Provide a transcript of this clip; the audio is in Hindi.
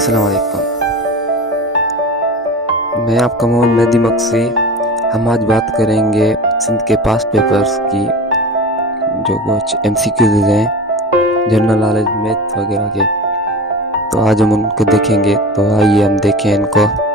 अस्सलाम वालेकुम। मैं आपका मोहम्मद मेहदी मक्सी। हम आज बात करेंगे सिंध के पास्ट पेपर्स की, जो कुछ एमसीक्यूज हैं, जनरल नॉलेज, मैथ वगैरह के। तो आज हम उनको देखेंगे, तो आइए हम देखें इनको।